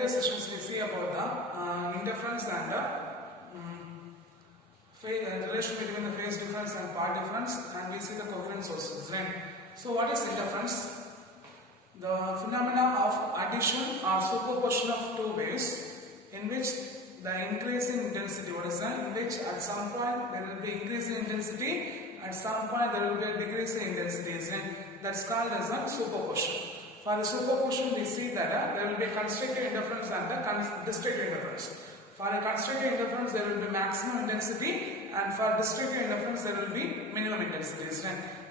previous sessions we see about the interference and relation between the phase difference and part difference, and we see the coherent sources, right? So what is interference? The phenomena of addition or superposition of two waves in which the increasing intensity, what is that? In which at some point there will be increasing intensity, at some point there will be a decreasing intensity, and that's called as a superposition. For the superposition, we see that there will be constructive interference and the destructive interference. For a constructive interference, there will be maximum intensity, and for destructive interference, there will be minimum intensity.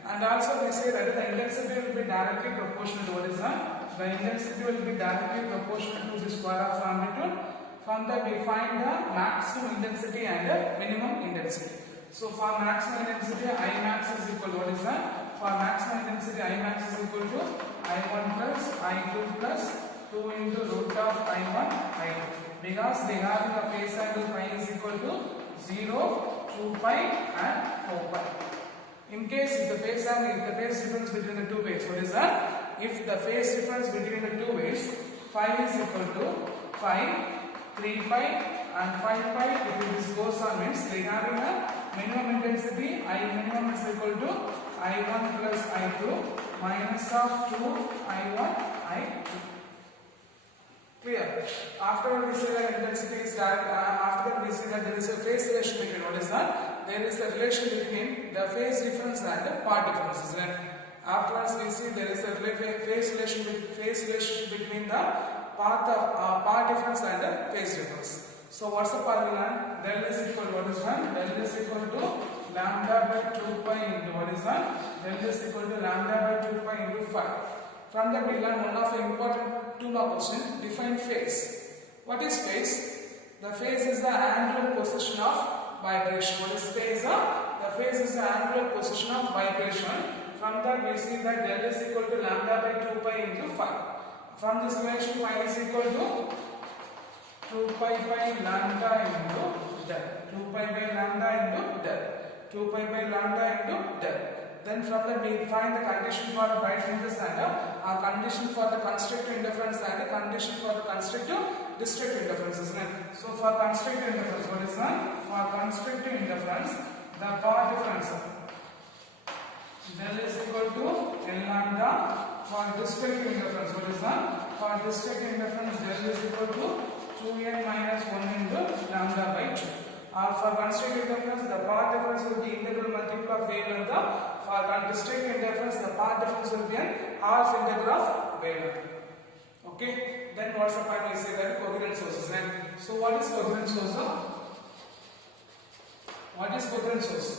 And also, we say that the intensity will be directly proportional to what is that? The intensity will be directly proportional to the square of amplitude. From that, we find the maximum intensity and the minimum intensity. So, for maximum intensity, I max is equal to what is that? For maximum intensity, I max is equal to I1 plus I2 plus 2 into root of I1 I2, because they have a phase angle phi is equal to 0, 2 pi and 4 pi. In case if the phase difference between the two waves, what is that? If the phase difference between the two waves phi is equal to pi, 3 pi and 5 pi, if this goes on means they having a minimum intensity, I minimum is equal to I1 plus I2 minus of 2 I1 I2. Clear? After we see that intensity is that, after that we see that there is a phase relation between, what is that? There is a relation between the phase difference and the part difference, isn't it? Afterwards we see there is a phase relation between the part difference and the phase difference. So what's the formula? Del is equal to what is that? Del is equal to lambda by 2 pi into what is that? Del is equal to lambda by 2 pi into 5. From that we learn one of the important 2 mark question, define phase. What is phase? The phase is the angular position of vibration. What is phase? The phase is the angular position of vibration. From that we see that del is equal to lambda by 2 pi into 5. From this relation phi is equal to 2 pi by lambda into del. 2 pi by lambda into del. 2 pi by lambda into del. Then from that we find the condition for the right fringes and a condition for the constructive interference and a condition for the constructive destructive interference, isn't it? So for constructive interference, what is that? For constructive interference, the part difference del is equal to L lambda. For destructive interference, what is that? For destructive interference, del is equal to 2n minus 1 into lambda by 2. For constructive interference, the part difference will be integral multiple of wavelength. For destructive interference, the part difference will be an half integral of wavelength. Okay. Then what's the point? We say that coherent sources. So what is coherent source? What is coherent source?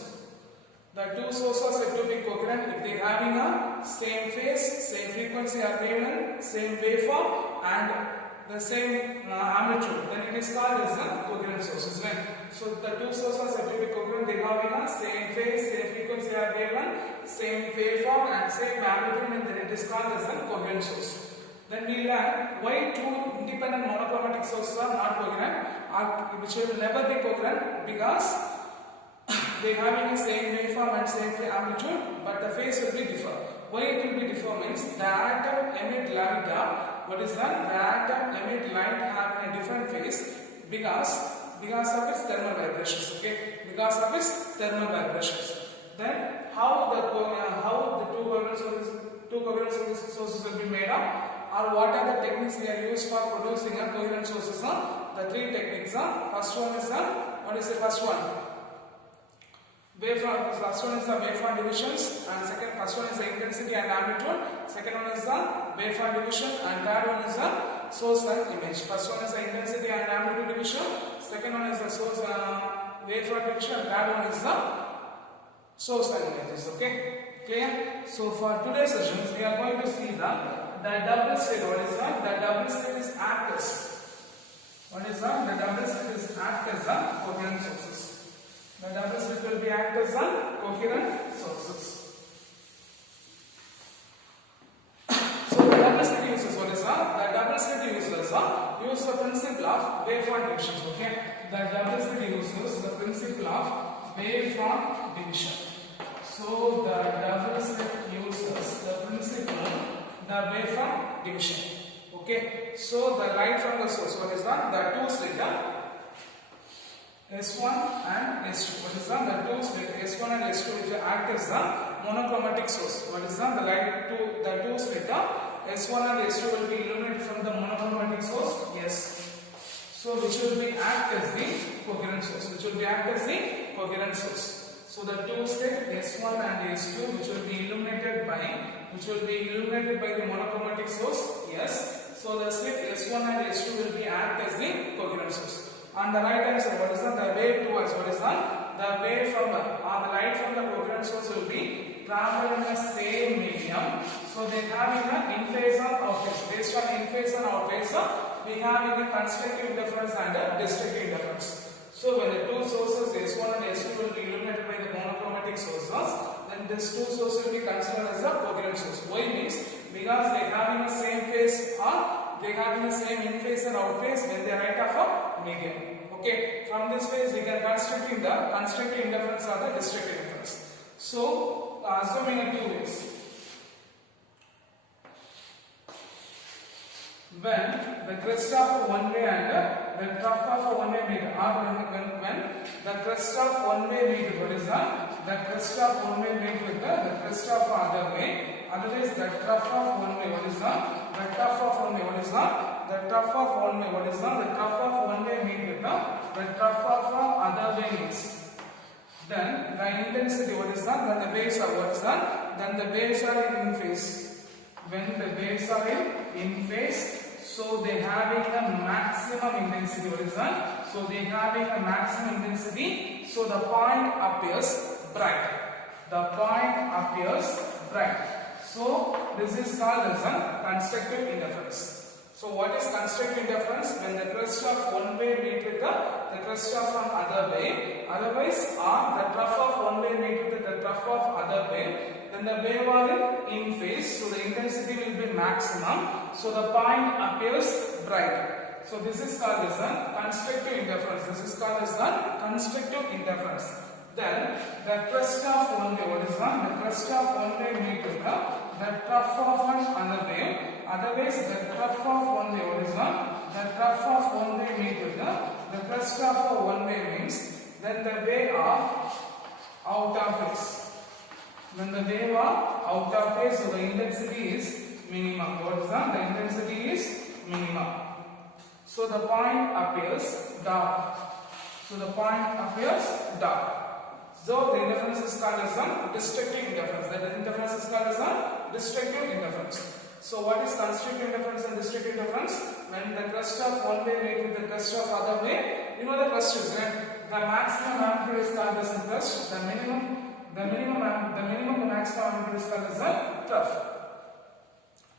The two sources are said to be coherent if they are having a same phase, same frequency or wavelength, same waveform and the same amplitude. Then it is called as a coherent sources. So the two sources are said to be coherent. They are having a same phase, same frequency or wavelength, same waveform and same amplitude, and then it is called as a coherent source. Then we learn why two independent monochromatic sources are not coherent, or which will never be coherent, because they are having the same waveform and same amplitude, but the phase will be different. Why it will be different means the atom emit light. What is that? The atom emit light having a different phase because of its thermal vibrations. Okay, because of its thermal vibrations. Then how the two coherent sources will be made up, or what are the techniques we are used for producing a coherent sources? The three techniques. First one is what is the first one? Waveform. First one is the waveform divisions, and first one is the intensity and amplitude. Second one is the waveform division, and third one is the source and image. First one is the intensity and amplitude division. Second one is the source waveform division, and third one is the source and images. Okay, clear? So for today's sessions, we are going to see the double slit. What is that? The double slit is act as. What is that? The double slit is act as the coherent sources. The double slit will be act as the coherent sources. So the double slit uses what is that? The double slit uses use the principle of waveform division. Okay, the double slit uses the principle of waveform division. So the double slit uses the principle the waveform division. Okay. Okay, so the light from the source, what is that? The two slit S1 and S2. What is that? The two slit S1 and S2 which act as the monochromatic source. What is that? The two slit S1 and S2 will be illuminated from the monochromatic source. Yes. So which will be act as the coherent source. Which will be act as the coherent source. So the two slit S1 and S2 which will be illuminated by the monochromatic source. Yes. So the slit S1 and S2 will be act as the coherent source. On the right hand side, what is that? The wave towards, what is that? The wave from the light from the coherent source will be traveling in the same medium. So they have in in-phase and out-phase. Based on in-phase and out-phase, we have in a constructive interference and a destructive interference. So when the two sources S1 and S2 will be illuminated by the monochromatic sources, then these two sources will be considered as a coherent source. Why means because they have in the same phase or they have in the same in phase and out phase when they are right of a medium. Okay, from this phase we can construct in the constructive interference or the destructive interference. So assuming in two ways. When the crest of one way and the trough of one way meet, or when the crest of one way meet, what is that? The crest of one way meet with the crest of other way. Otherwise, the trough of one way, what is that? The trough of one way, what is that? The trough of one way, what is that? The trough of one way meet with the trough of other way meets. Then the intensity, what is that? Then the waves are, what is that? Then the waves are in phase. When the waves are in phase, so they having a maximum intensity. What is that? So they having a maximum intensity. So the point appears bright. The point appears bright. So this is called as a constructive interference. So what is constructive interference? When the crest of one way meet with the crest of some other way. Otherwise, the trough of one way meet with the trough of other way. Then the wave are in phase, so the intensity will be maximum. So the point appears bright. So this is called as a constructive interference. This is called as a constructive interference. Then the crest of one way, what is that? The crest of one way meet with the trough of another wave. Otherwise, the trough of one way, what is that? The trough of one way meet with the crest of one way means then the wave are out of phase. When the wave are out of phase, so the intensity is minimum. What is that? The intensity is minimum. So the point appears dark. So the point appears dark. So the interference is called as a destructive interference. The interference is called as a destructive interference. So what is constructive interference and destructive interference? When the crest of one way meet with the crest of other way, you know the crest is right? The maximum amplitude is called as a crest. The minimum the maximum amplitude is called as a trough.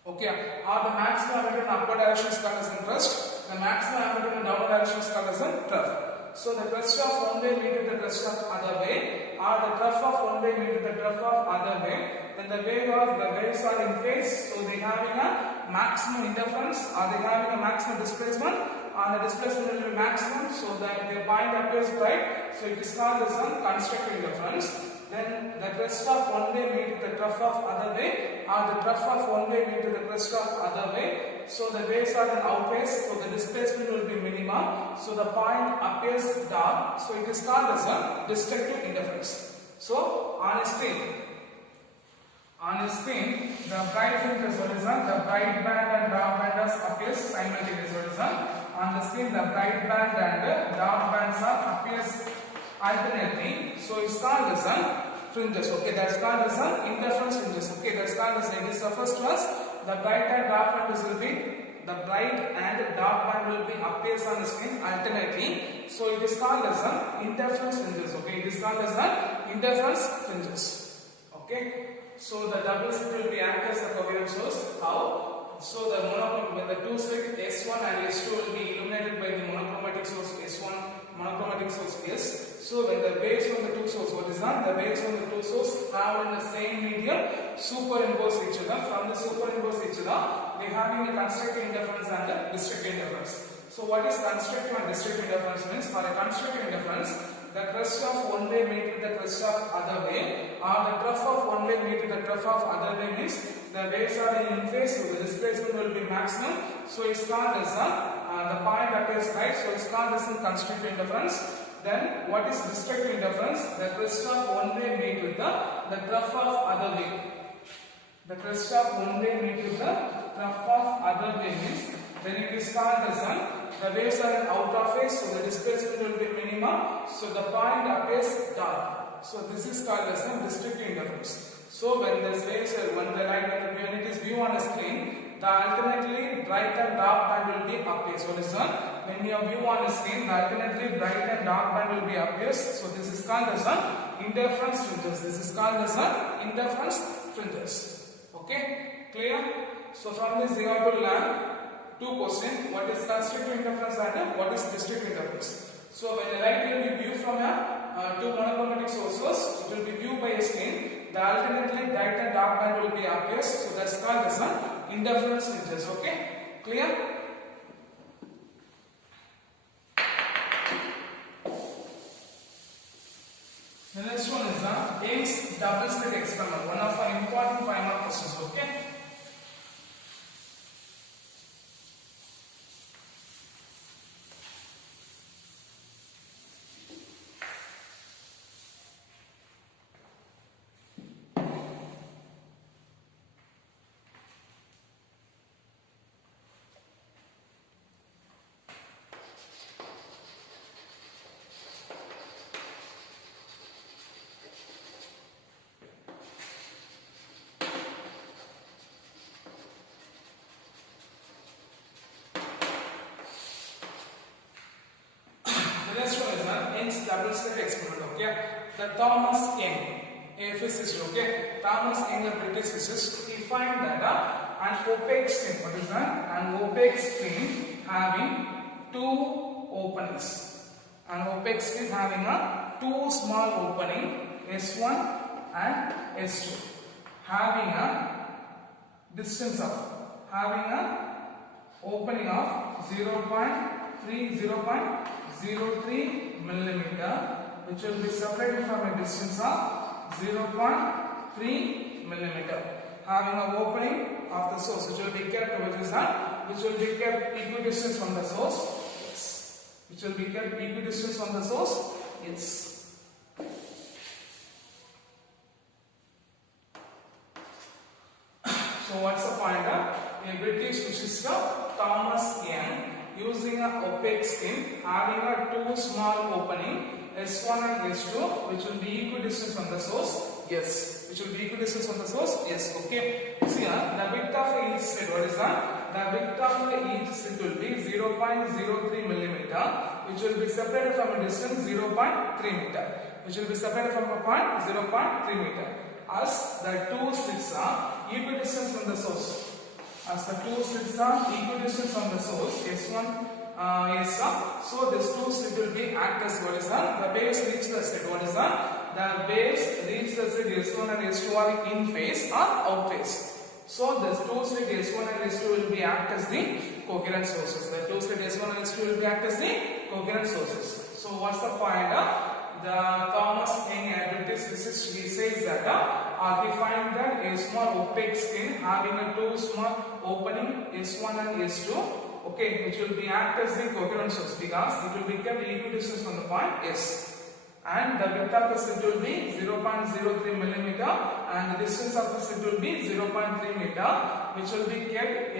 Okay, or the maximum amplitude in upward direction is called as a crest. The maximum amplitude in downward direction is called as a trough. So the crest of one way meet with the crest of other way, or the trough of one way meet with the trough of other way. Then the waves are in phase, so they having a maximum interference, or they having a maximum displacement, and the displacement will be maximum, so that the point appears bright. So it is called as a constructive interference. Then the crest of one way meet with the trough of other way, or the trough of one way meet with the crest of other way. So the waves are in out phase, so the displacement will be minimum. So the point appears dark. So it is called as a destructive interference. So on a screen, the bright fringes, what is that? The bright band and dark band appears simultaneously. What is that? On the screen, the bright band and dark bands appears alternately. So it's called as fringes. Okay, that's called as interference fringes. Okay, that's called as it is the first was the bright and dark band will be appears on the screen alternately. So it is called as interference fringes. Okay, it is called as interference fringes. Okay. So the double slit will be act as the coherent source. How? So when the two slit S1 and S2 will be illuminated by the monochromatic source S1, monochromatic source S. So when the waves from the two sources, what is that? The waves from the two sources travel in the same medium, superimpose each other. From the superimpose each other, they having a constructive interference and a destructive interference. So what is constructive and destructive interference means? For a constructive interference, the crest of one way meet with the crest of other way, or the trough of one way meet with the trough of other way means the waves are in phase, so the displacement will be maximum. So it's called as the point appears right, so it's called as constructive interference. Then what is destructive interference? The crest of one way meet with the trough of other way. The crest of one way meet with the trough of other way means then it is called as the waves are in out of phase, so the displacement will be minimum, so the point appears dark. So this is called as destructive interference. So when the waves are when it is view on a screen, the alternately bright and dark band will be appears. So this one, when you view on a screen, the alternately bright and dark band will be appears. So this is called as interference fringes. This is called as interference fringes. Okay, clear? So from this we have to learn two questions. What is constructive interference and what is destructive interference? So when the light will be viewed from two monochromatic sources, it will be viewed by a screen. The alternately bright and dark band will be appears. So that's called as interference fringes. Okay, clear? The next one is Young's double slit experiment. One of our important 5 mark questions. Okay. Young's double slit experiment. Okay, the Thomas Young, a physicist. Okay, Thomas Young, a British physicist, he find that an opaque screen. What is that? An opaque screen having two openings. An opaque screen having two small opening S1 and S2, having a distance of opening of 0.03 millimeter, which will be separated from a distance of 0.3 millimeter, having an opening of the source which will be kept equidistant from the source. Yes. Which will be kept equidistant from the source. Yes. So what's the point? A British physicist Thomas Young, using an opaque screen having a two small opening S1 and S2, which will be equidistant from the source. Yes. Which will be equidistant from the source. Yes. Okay. See the width of each slit. What is that? The width of each slit will be 0.03 millimeter, which will be separated from a distance 0.3 meter. Which will be separated from a point 0.3 meter. As the two slits are equidistant from the source. As the two slits are equidistant from the source, S1 so this two slit will be act as what is that? The waves reach the slit. What is that? The waves reach the slit S1 and S2 are in phase or out phase. So this two slit S1 and S2 will be act as the coherent sources. The two slit S1 and S2 will be act as the coherent sources. So what's the point? The Thomas Young, a British physicist, he says that he find that a small opaque screen having a two small opening S1 and S2, okay, which will be act as the coherent source because it will be kept equidistant from the point S. And the width of the slit will be 0.03 millimeter and the distance of the slit will be 0.3 meter, which will be kept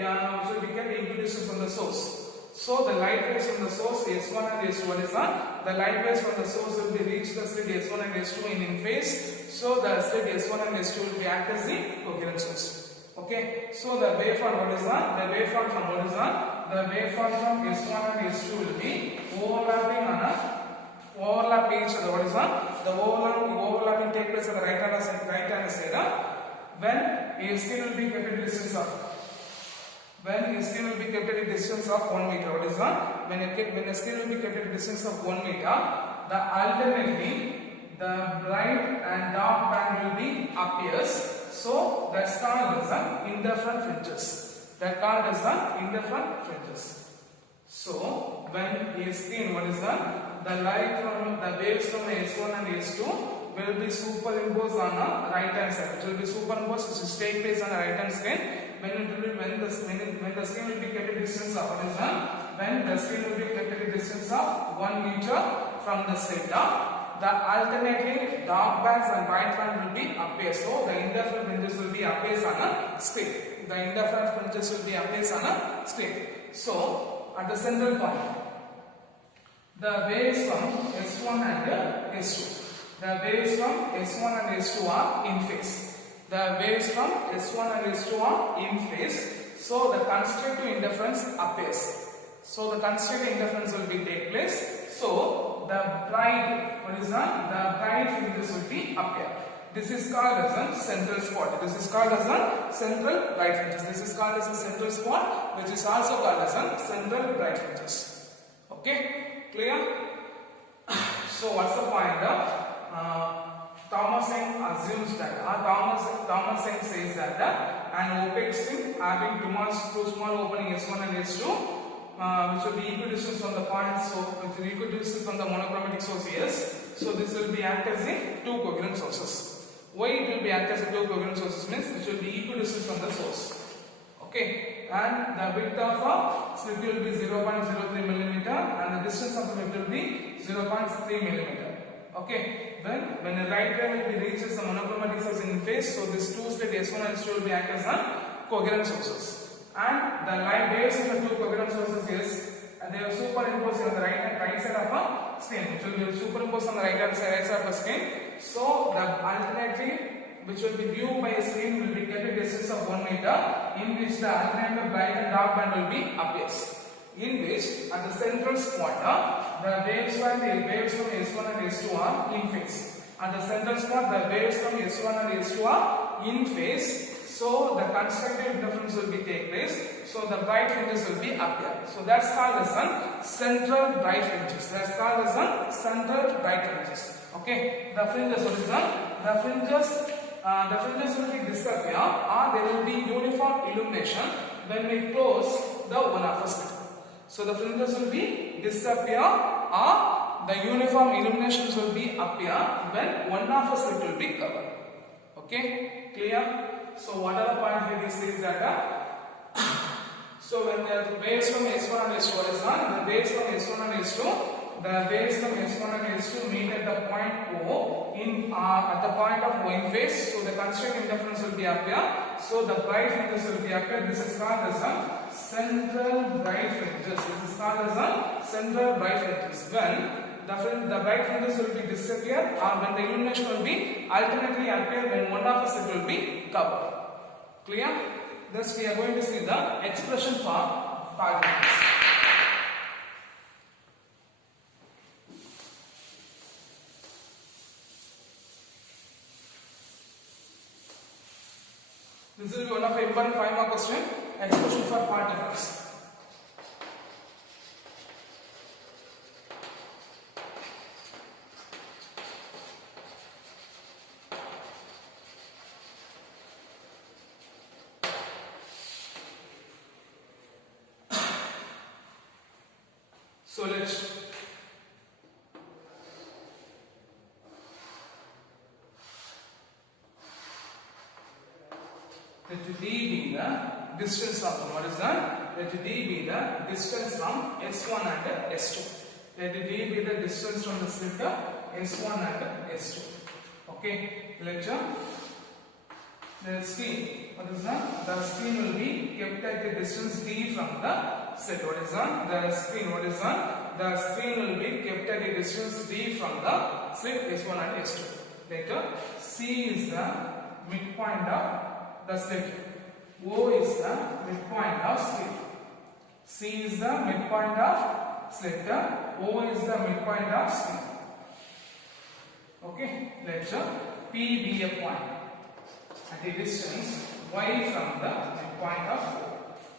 equidistant from the source. So the light rays from the source S1 and S2, what is that? The light rays from the source will be reach the slit S1 and S2 in phase. So the slit S1 and S2 will be act as the coherent source. Okay. So the waveform, what is that? The waveform from what is that? The waveform from S1 and S2 will be overlapping on overlap each other. What is that? The overlapping take place at the right hand side. When a skin will be kept at a distance of 1 meter. What is that? When a skin will be kept at a distance of 1 meter, the alternately the bright and dark band will be appears. So that's called as interferent fringes. So when a skin, what is that? the light from the waves from S1 and S2 will be superimposed on the right hand side. It will be superimposed, which is take place on the right hand side when the screen will be kept a distance of when the screen will be kept at a distance of 1 meter from the center. The alternating dark bands and bright band will be appear. So the interference fringes will be appears on a screen. The interference fringes will be appears on a screen. So at the central point, the waves from S1 and S2. The waves from S1 and S2 are in phase. The waves from S1 and S2 are in phase. So the constrictive interference appears. So the constrictive interference will be take place. So the bright fringes will be appear. This is called as a central spot. This is called as a central bright fringes. This is called as a central spot, which is also called as a central bright fringes. Okay, clear? So what's the point of Thomasine assumes that Thomasine says that an opaque string having two small opening S1 and S2 which will be equidistant from the point, so which is equidistant from the monochromatic source S. So this will be act as a two coherent sources. Why it will be act as a two coherent sources means which will be equidistant from the source. Okay, and the width of a slit will be 0.03 mm and the distance of the slit will be 0.3 mm. Okay, when the light ray will be reaches the monochromatic source in phase, so this two slit S1 and S2 will be act as a coherent sources, and the light waves in the two coherent sources is they are superimposed on the right side of a screen. It will be superimposed on the right side of a screen. So the alternative which will be viewed by a screen will be kept at a distance of 1 meter, in which the alternative bright and dark band will be appears. In which at the central spot the waves from S1 and S2 are in phase. At the central spot the waves from S1 and S2 are in phase. So the constructive interference will be take place. So the bright fringes will be appear. So that's called as central bright fringes. That's called as central bright fringes. Okay. The fringes, what is that? The fringes will be disappear or there will be uniform illumination when we close the one half slit. So the fringes will be disappear or the uniform illuminations will be appear when one half slit will be covered. Okay, clear? So what are the point here is that so when the waves from S1 and S2 is the waves from S1 and S2 the waves from S1 and S2 meet at the point O in at the point of O in phase. So the constrictive interference will be appear. So the bright fringes will be appear. This is called as a central bright fringes. This is called as a central bright fringes. When the bright fringes will be disappear or when the illumination will be alternately appear when one of the slit will be covered. Clear? Thus we are going to see the expression for particles. This will be one of the important 5 mark question. Expression for particles. So let's let D be the distance from what is that? Let D be the distance from S1 and S2. Let D be the distance from the slit S1 and S2. Okay, lecture. The screen. What is that? The screen will be kept at the distance D from the slit. What is that? The screen. What is that? The screen will be kept at a distance D from the slit S1 and S2. Later, C is the midpoint of the slit. O is the midpoint of slit. C is the midpoint of slit. O is the midpoint of slit. Okay, lecture. P be a point at a distance y from the midpoint of O.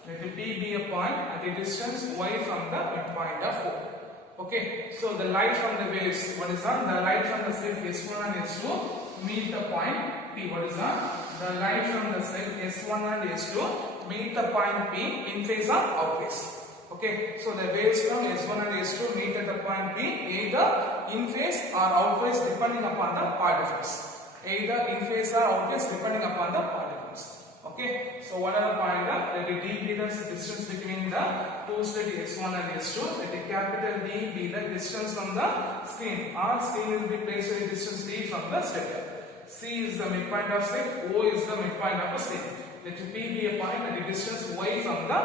Let P be a point at a distance y from the midpoint of O. Okay, so the light from the waves, what is that? The light from the slit S1 and S2 meet the point P. What is that? The light from the slit S1 and S2 meet the point P in phase or out phase. Okay, so the waves from S1 and S2 meet at the point P either in phase or out phase depending upon the path difference. Either in phase or out phase depending upon the path difference. Okay, so what are the point? Let the D be the distance between the two slit S1 and S2. Let the capital D be the distance from the screen. Or screen will be placed at the distance D from the slit. C is the midpoint of slit. O is the midpoint of a slit. Let P be a point at the distance Y from the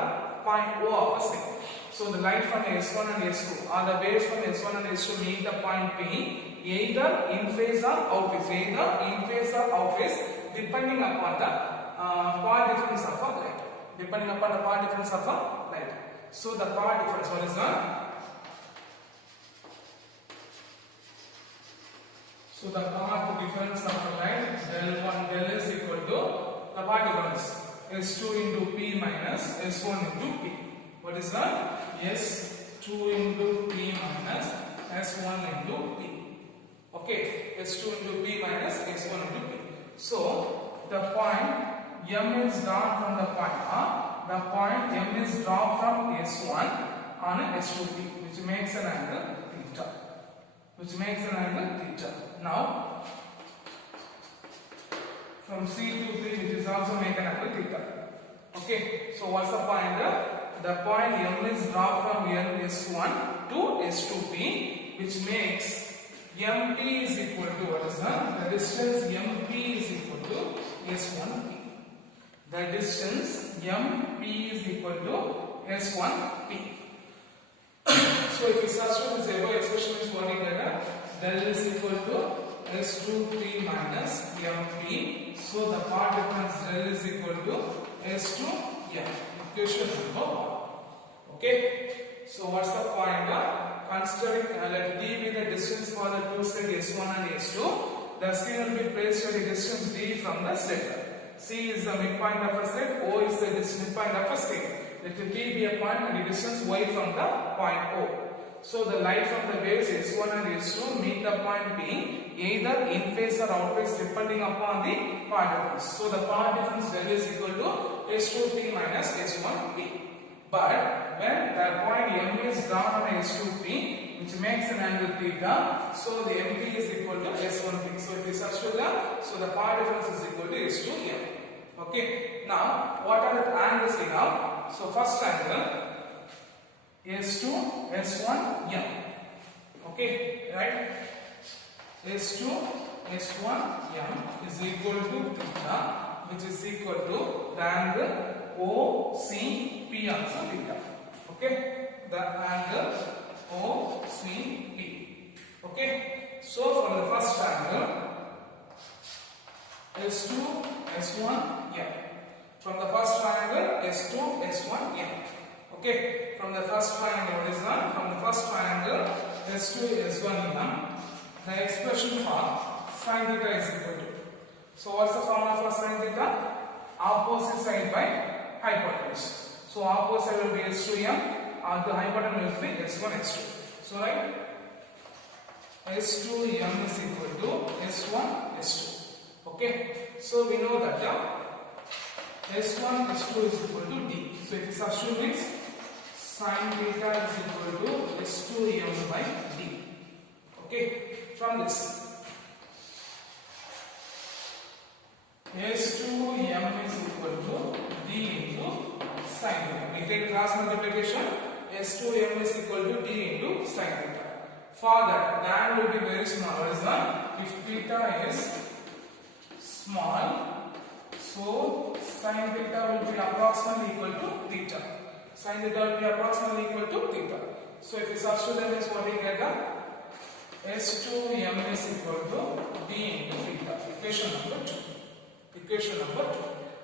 point O of a slit. So the light from S1 and S2 or the waves from S1 and S2 meet the point P either in phase or out phase. Either in phase or out phase depending upon the path difference of a light. Depending upon the path difference of a light. So the path difference, what is that? So the path difference of a light del 1 del is equal to the path difference S2 into P minus S1 into P. What is that? S2 into P minus S1 into P. Okay, S2 into P minus S1 into P. So the point M is drawn from the point R. The point M is drawn from S1 on a S2P, which makes an angle theta. Now, from C to P, which is also make an angle theta. Okay, so what's the point? The point M is drawn from S1 to S2P, which makes MP is equal to what is that? The distance MP is equal to S1P. The distance MP is equal to S1P. So if we substitute this above expression is what we get, del is equal to S2P minus MP. So the path difference del is equal to S2M. Equation number 1. Okay. So what's the point? Considering let D be the distance for the two slit S1 and S2, the screen will be placed at a distance D from the slit. C is the midpoint of a slit, O is the midpoint of a slit. Let D be a point at a distance Y from the point O. So the light from the waves S1 and S2 meet the point P either in phase or out phase depending upon the path difference. So the path difference del is equal to S2P minus S1P. But when the point M is drawn on S2P, which makes an angle theta, so the MP is equal to S1P. So if we substitute that, so the path difference is equal to S2M. Okay. Now, what are the angles we have? So first angle S2 S1M. Okay, right? S2 S1M is equal to theta, which is equal to the angle OCP also theta. Okay, the angle OCP. Okay, so for the first angle S2 S1M. From the first triangle S2 S1M. Okay, from the first triangle, what is that? From the first triangle S2 S1M, the expression for sin theta is equal to. So what's the formula for sin theta? Opposite side by hypotenuse. So opposite side will be S2M, the hypotenuse will be S1 S2. So right, S2M is equal to S1 S2. Okay, so we know that S1 S2 is equal to D. So if you substitute this, sin theta is equal to S2M by D. Okay, from this S2M is equal to D into sin theta. We take cross multiplication. S2M is equal to D into sin theta. For that, the angle will be very small. What is that? If theta is small, so sin theta will be approximately equal to theta. Sin theta will be approximately equal to theta. So if you substitute that, means what we get? S2M is equal to D into theta. Equation number 2. Equation number 2.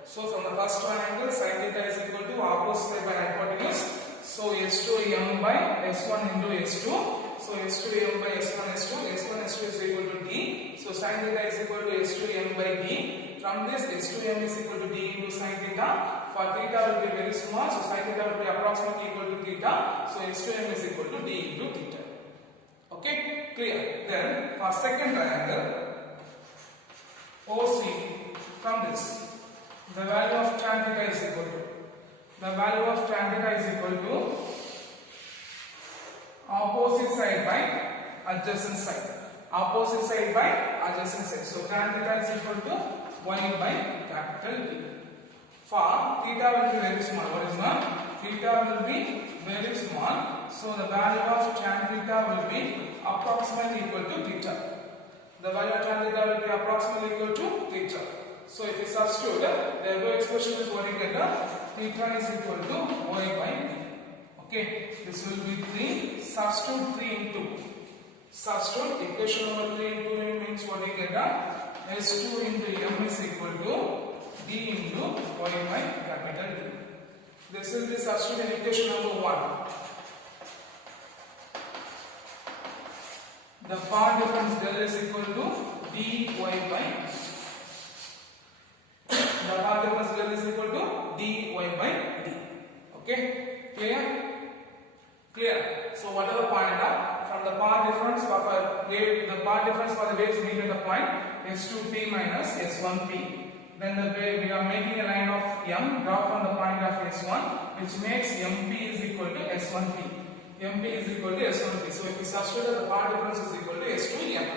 So from the first triangle, sin theta is equal to opposite side by hypotenuse. So S2M by S1 into S2. So S2M by S1 S2. S1 S2 is equal to D. So sin theta is equal to S2M by D. From this, S2M is equal to D into sin theta. For theta will be very small, so sin theta will be approximately equal to theta. So S2M is equal to D into theta. Okay, clear. Then for second triangle, OC, from this, the value of tan theta is equal to. The value of tan theta is equal to opposite side by adjacent side. Opposite side by adjacent side. So tan theta is equal to y by capital D. For theta will be very small. What is not? Theta will be very small. So the value of tan theta will be approximately equal to theta. The value of tan theta will be approximately equal to theta. So if you substitute, the above expression is what you get. Theta is equal to y by d. Okay, this will be 3. Substitute 3 into. Substitute equation number 3 into means what you get. S2 into m is equal to d into y by capital D. This will be substitute in equation number 1. The path difference del is equal to dy by the path difference del is equal to dy by d. Okay, clear? Clear. So whatever point from the path difference for the path difference for the waves meet at the point S2p minus S1p. Then the way we are making a line of m drop from the point of S1, which makes mp is equal to S1p. mp is equal to S1p. So if we substitute the path difference is equal to S2m,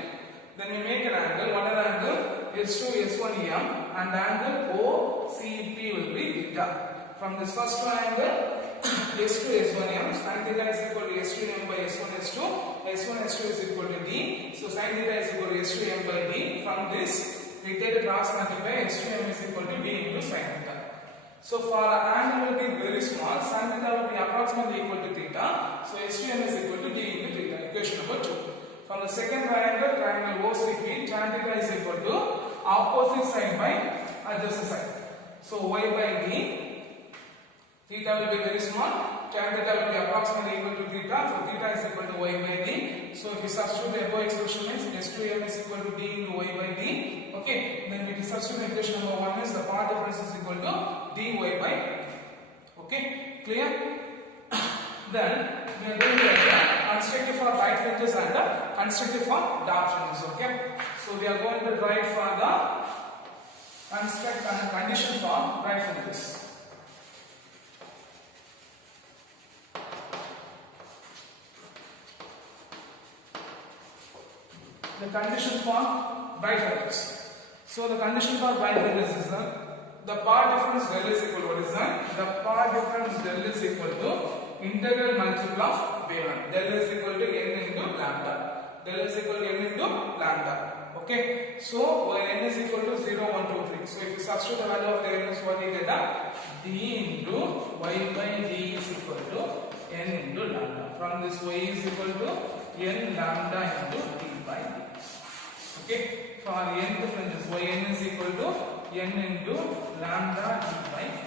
then we make an angle. What are the angle? S2 S1m and angle OCP will be theta. From this first triangle, S2 S1m, sin theta is equal to S2m by S1 S2. S1 S2 is equal to d. So sin theta is equal to S2m by d. From this, we take a cross multiply. S2m is equal to d into sin theta. So for our angle will be very small, sin theta will be approximately equal to theta. So S2m is equal to d into theta. Equation number 2. From the second triangle, triangle OCP, tan theta is equal to opposite side by adjacent side. So y by d. Theta will be very small, tan theta will be approximately equal to theta, so theta is equal to y by d. So if we substitute the above expression means S2m is equal to d into y by d. Okay, then we substitute equation number 1 is the path difference is equal to dy by d. Okay, clear? Then we are going to write constructive for right fringes and constructive for dark fringes. Okay, so we are going to write for the construct and condition for right fringes. The condition for right fringes. So the condition for right fringes is the path difference del is equal to what is that? The path difference del is equal to integral multiple of b1. Del is equal to n into lambda. Del is equal to n into lambda. Okay. So n is equal to 0, 1, 2, 3. So if you substitute the value of the n is what you get d into y by d is equal to n into lambda. From this y is equal to n lambda into d by d. Okay, for n fringes, yn is equal to n into lambda d by d.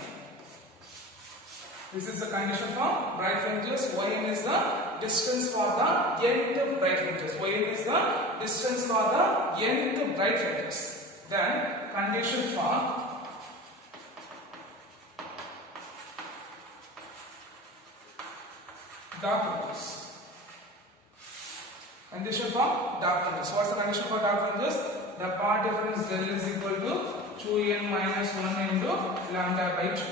This is the condition for right fringes. Yn is the distance for the nth right fringes. Yn is the distance for the nth right fringes. Then condition for dark fringes. Condition for dark fringes. What's the condition for dark fringes? The path difference del is equal to 2n minus 1 into lambda by 2.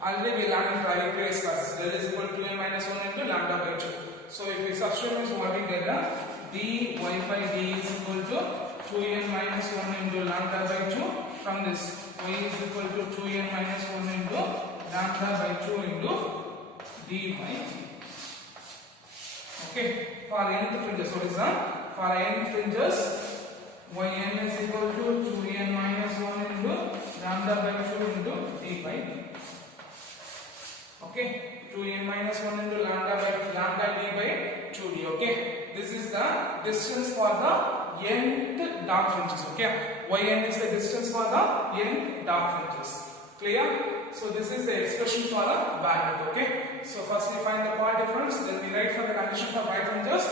Already we learned in previous classes. Del is equal to 2n minus 1 into lambda by 2. So if we substitute means what we get dy by d is equal to 2n minus 1 into lambda by 2. From this y is equal to 2n minus 1 into lambda by 2 into d by d. Okay. For nth fringes, what is that? For n fringes, yn is equal to 2n minus 1 into lambda by 2 into d by d. Okay, 2n minus 1 into lambda d by 2d. Okay, this is the distance for the nth dark fringes. Okay, yn is the distance for the nth dark fringes. Clear? So this is the expression for a bandwidth. Okay. So first we find the path difference, then we write for the condition for right fringes.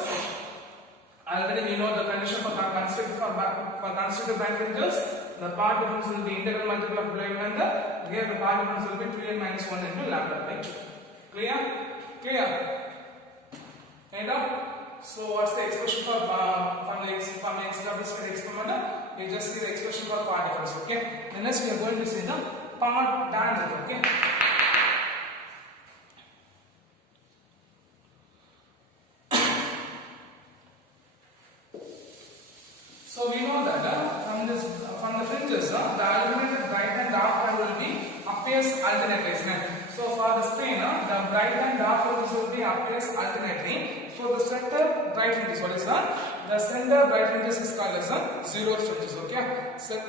Already we know the condition for constructive right fringes. The path difference will be integral multiple of b1 and here the path difference will be 2n minus 1 into lambda by 2. Clear? Clear? End up? So what's the expression for from the established experiment? We just see the expression for path difference. Okay. Then next we are going to see the path bandwidth. Okay. the illuminated bright and dark color will be appears alternately, isn't it? So for the screen, the bright and dark colors will be appears alternately. So the center bright fringes, what is that? The center bright fringes is called as the zero fringes. Okay, so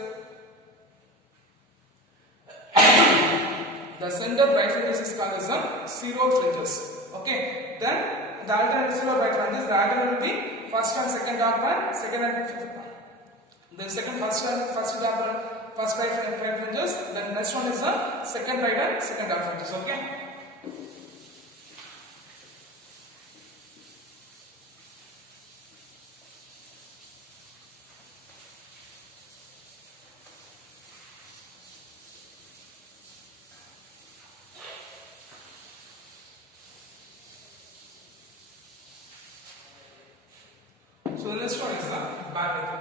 the center bright fringes is called as the zero fringes. Okay, then the alternate zero bright fringes, the alternate will be first and second dark band, second and fifth. Then second first dark band, first bright fringes. Then next one is the second bright and second dark fringes. Okay. So the next one is the bandwidth.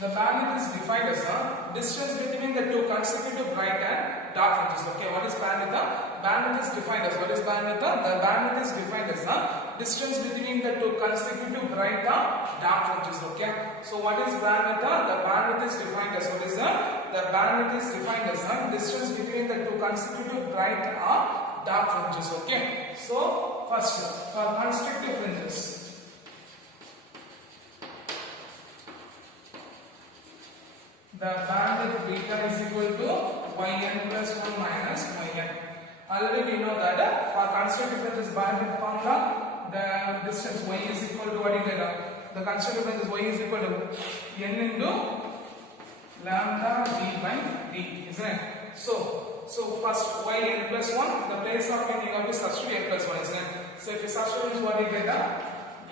The bandwidth is defined as the distance between the two consecutive bright and dark fringes. Okay, what is bandwidth? Bandwidth is defined as, what is bandwidth? The bandwidth is defined as the distance between the two consecutive bright and dark fringes. Okay, so what is bandwidth? The bandwidth is defined as, what is the bandwidth is defined as the distance between the two consecutive bright and dark fringes. Okay, so first for consecutive fringes, the bandwidth beta is equal to yn plus 1 minus yn. Already we know that for consecutive fringes bandwidth formula, the distance y is equal to what is the consecutive fringes y is equal to n into lambda d by d, isn't it? So first yn plus 1, the place of n you have to substitute n plus 1, isn't it? So if you substitute what you get,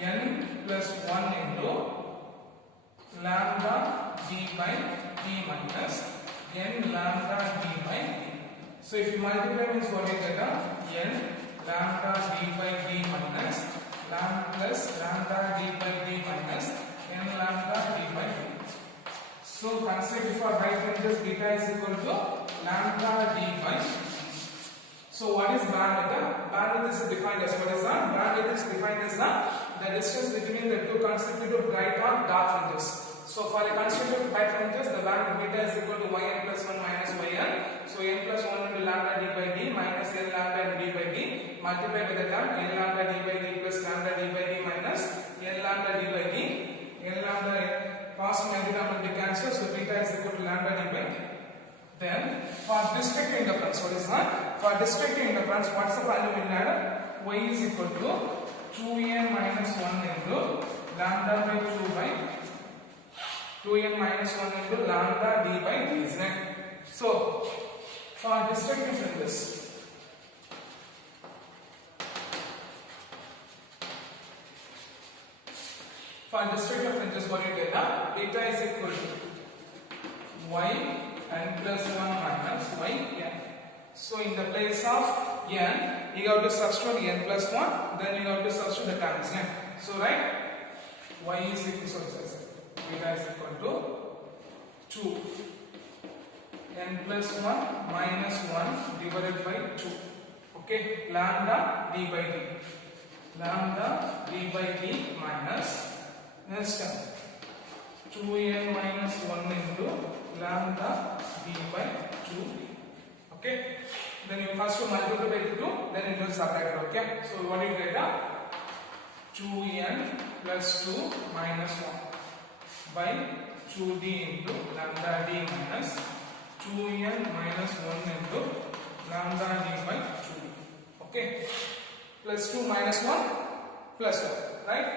n plus 1 into lambda d by d minus n lambda d by d. So if you multiply means what you get, n lambda d by d minus lambda plus lambda d by d minus n lambda d by d. So consider for bright fringes beta is equal to lambda d by d. So what is bandwidth? Bandwidth is defined as, what is that? Bandwidth is defined as the distance between the two consecutive bright or dark fringes. So for a consecutive bright fringes, the bandwidth beta is equal to yn plus 1 minus yn. So n plus 1 into lambda d by d minus n lambda d by d multiplied by the term n lambda d by d plus lambda d by d minus n lambda d by d. N lambda passing every term will be cancelled, so beta is equal to lambda d by d. Then for district interference, what is that? For district interference, what's the value in that? Y is equal to 2n minus 1 into lambda by 2 by 2n minus 1 into lambda d by d, isn't it? So for district fringes, what you get? Beta is equal to y n plus 1 minus y n. So in the place of n, you have to substitute n plus 1, then you have to substitute the terms. So right, y is equal to, beta is equal to 2 n plus 1 minus 1 divided by 2. Okay, lambda d by d. Lambda d by d minus, next term, 2n minus 1 into lambda d by 2. Okay, then you first to multiply by 2, then it will subtract. Okay, so what do you get? 2n plus 2 minus 1 by 2d into lambda d minus 2n minus 1 into lambda d by 2. Okay, plus 2 minus 1 plus 1, right?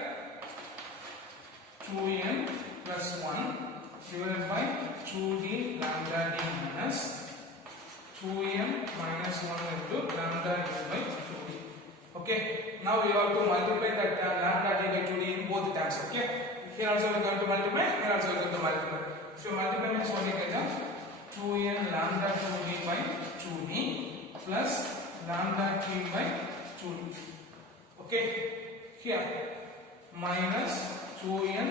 2n plus 1 divided by 2d lambda d minus 2n minus 1 into lambda d by 2d. Okay, now we have to multiply that lambda d by 2d in both terms. Okay, here also we are going to multiply, here also we are going to multiply. So multiply means what you get? 2n lambda 2d by 2d plus lambda d by 2d. Okay, here minus 2n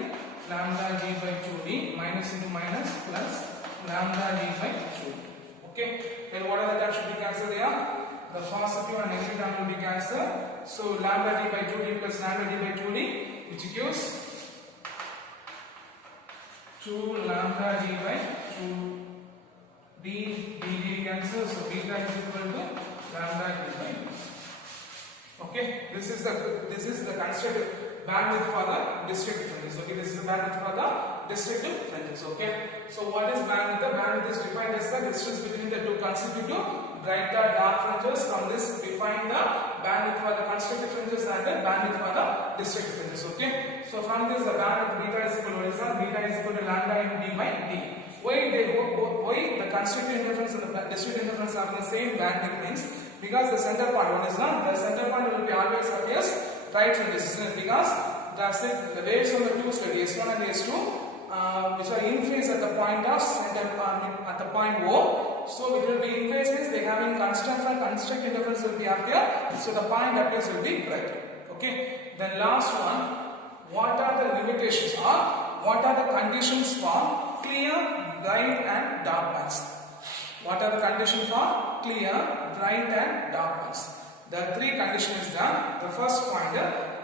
lambda d by 2d minus into minus plus lambda d by 2d. Okay, then what are the terms should be cancelled here? The positive and negative term will be cancelled. So lambda d by 2d plus lambda d by 2d, which gives 2 lambda d by 2 d cancel, so beta is equal to lambda d by d. Okay, this is the constructed bandwidth for the distributive fringes. Okay, this is the bandwidth for the distributive fringes. Okay, so what is bandwidth? The bandwidth is defined as the distance between the two consecutive brighter dark fringes. From this we find the bandwidth for the constrictive fringes and the bandwidth for the distributive fringes. Okay, so from this the bandwidth beta is equal to beta is equal to lambda in d by d. Why the constrictive interference and the distributive interference are in the same bandwidth means because the center point, what is not, the center point will be always appears right from this, because the waves on the two side S1 and S2 which are in phase at the point of center at the point O, so it will be in phase means they having constant and constrict interference will be up here, so the point appears will be brighter. Okay, then last one, what are the limitations or what are the conditions for clear, bright and dark bands? What are the conditions for clear, bright and dark bands? The three conditions is done. The first point,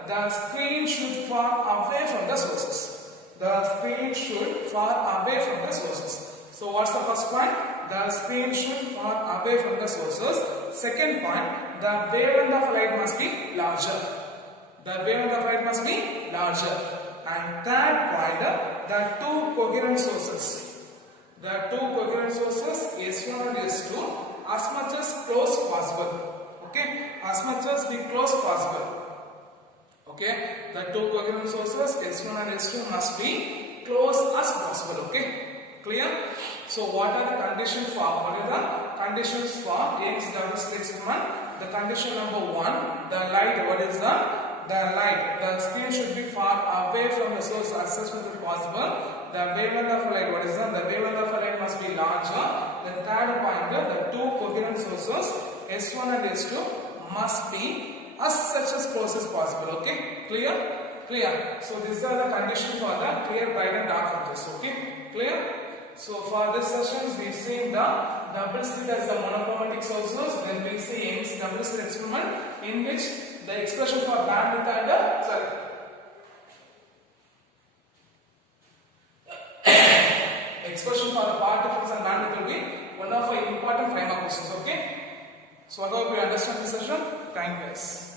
the screen should fall away from the sources. The screen should fall away from the sources. So what's the first point? The screen should fall away from the sources. Second point, the wavelength of light must be larger. The wavelength of light must be larger. And third point, the two coherent sources. The two coherent sources S1 and S2 as much as close possible. Okay, as much as be close possible. Okay, the two coherent sources S1 and S2 must be close as possible. Okay, clear? So what are the conditions for? What are the conditions for Young's double slit experiment? The condition number 1, the light. What is the light? The screen should be far away from the source as much as possible. The wavelength of light, what is that? The wavelength of light must be larger. The third point, the two coherent sources S1 and S2 must be as such as close as possible. Okay, clear? Clear. So these are the conditions for the clear, bright and dark fringes. Okay, clear? So for this sessions we've seen the double slit as the monochromatic sources. Then we'll see Young's double slit experiment in which the expression for bandwidth and expression for the part difference and bandwidth will be one of the important 5 mark questions. Okay, so I hope you understand this session. Thank you guys.